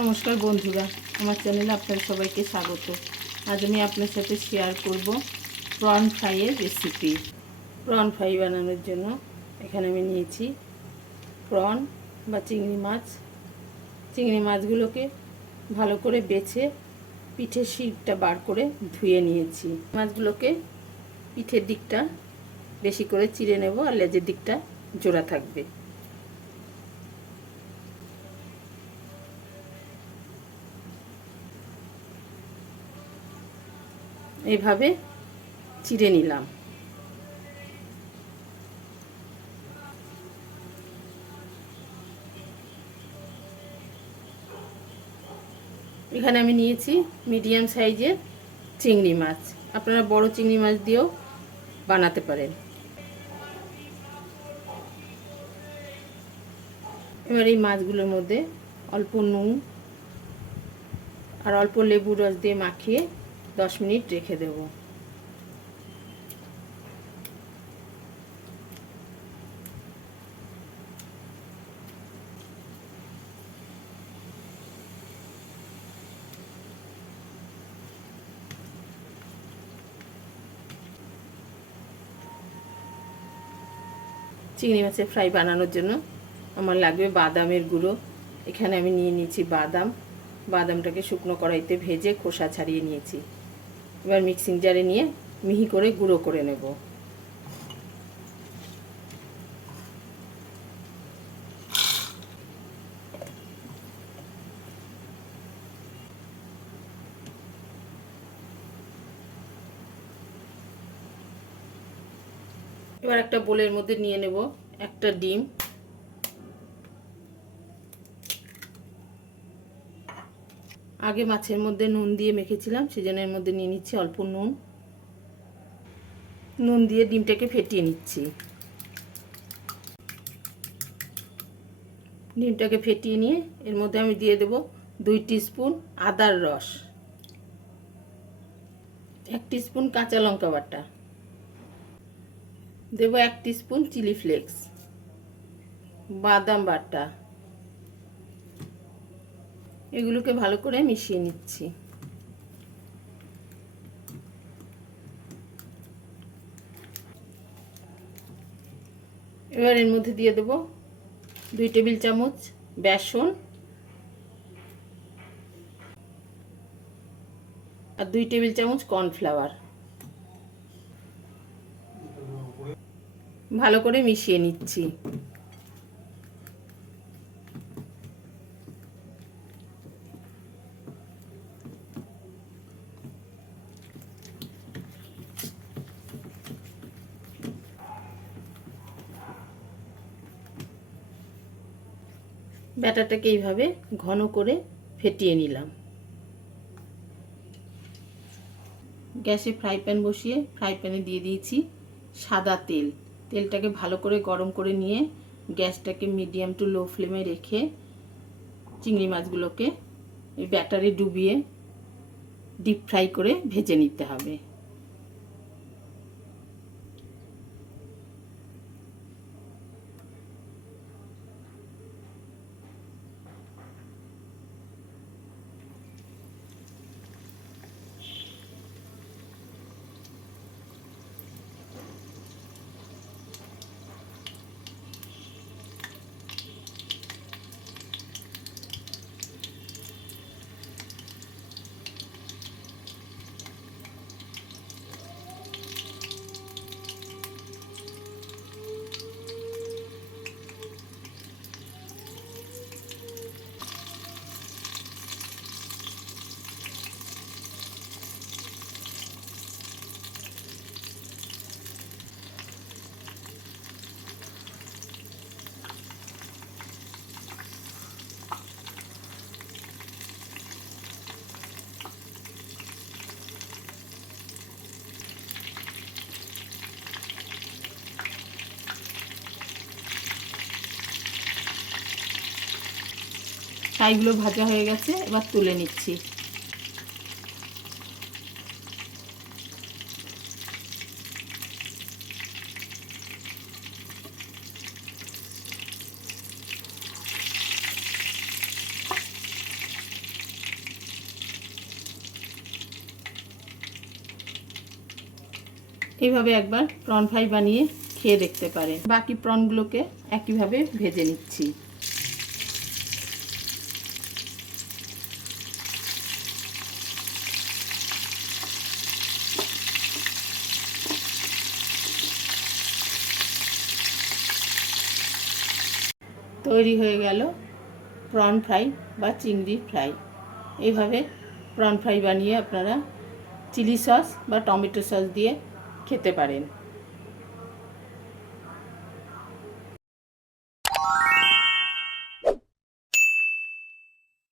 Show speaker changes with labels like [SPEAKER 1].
[SPEAKER 1] নমস্কার বন্ধুরা, আমার চ্যানেলে আপনার সবাইকে স্বাগত। আজ আমি আপনার সাথে শেয়ার করব প্রন ফ্রাইয়ের রেসিপি প্রন ফ্রাই বানানোর জন্য এখানে আমি নিয়েছি প্রন বা চিংড়ি মাছ। চিংড়ি মাছগুলোকে ভালো করে বেছে পিঠের শিরটা বার করে ধুয়ে নিয়েছি। মাছগুলোকে পিঠের দিকটা বেশি করে চিড়ে নেব আর লেজের দিকটা জোড়া থাকবে। এইভাবে চিড়ে নিলাম। এখানে আমি নিয়েছি মিডিয়াম সাইজের চিংড়ি মাছ। আপনারা বড় চিংড়ি মাছ দিয়েও বানাতে পারেন। এবার এই মাছগুলোর মধ্যে অল্প নুন আর অল্প লেবু রস দিয়ে মাখিয়ে দশ মিনিট রেখে দেব। চিংড়ি মাছের ফ্রাই বানানোর জন্য আমার লাগবে বাদামের গুঁড়ো। এখানে আমি নিয়ে নিয়েছি বাদাম। বাদামটাকে শুকনো কড়াইতে ভেজে খোসা ছাড়িয়ে নিয়েছি। এবার মিক্সিং জারে নিয়ে মিহি করে গুঁড়ো করে নেব। এবার একটা বোলের মধ্যে নিয়ে নেব একটা ডিম। আগে মাছের মধ্যে নুন দিয়ে মেখেছিলাম, সেজন্য এর মধ্যে নিয়ে নিচ্ছি অল্প নুন। নুন দিয়ে ডিমটাকে ফেটিয়ে নিচ্ছি। ডিমটাকে ফেটিয়ে নিয়ে এর মধ্যে আমি দিয়ে দেব দুই স্পুন আদার রস। এক স্পুন কাঁচা লঙ্কা বাটা। দেব এক স্পুন চিলি ফ্লেক্স। বাদাম বাটা। এগুলোকে ভালো করে মিশিয়ে নিচ্ছি। এবার এর মধ্যে দিয়ে দেব দুই টেবিল চামচ বেসন আর দুই টেবিল চামচ কর্নফ্লাওয়ার। ভালো করে মিশিয়ে নিচ্ছি। ব্যাটারটাকে এইভাবে ঘন করে ফেটিয়ে নিলাম। গ্যাসে ফ্রাই প্যান বসিয়ে ফ্রাই প্যানে দিয়ে দিয়েছি সাদা তেল। তেলটাকে ভালো করে গরম করে নিয়ে গ্যাসটাকে মিডিয়াম টু লো ফ্লেমে রেখে চিংড়ি মাছগুলোকে ব্যাটারে ডুবিয়ে ডিপ ফ্রাই করে ভেজে নিতে হবে। ছাইগুলো ভাজা হয়ে গেছে, এবার তুলে নিচ্ছি। এইভাবে একবার প্রন ফ্রাই বানিয়ে খেয়ে দেখতে পারে বাকি প্রনগুলোকে একইভাবে ভেজে নিচ্ছি। তৈরি হয়ে গেল প্রন ফ্রাই বা চিংড়ি ফ্রাই। এইভাবে প্রন ফ্রাই বানিয়ে আপনারা চিলি সস বা টমেটো সস দিয়ে খেতে পারেন।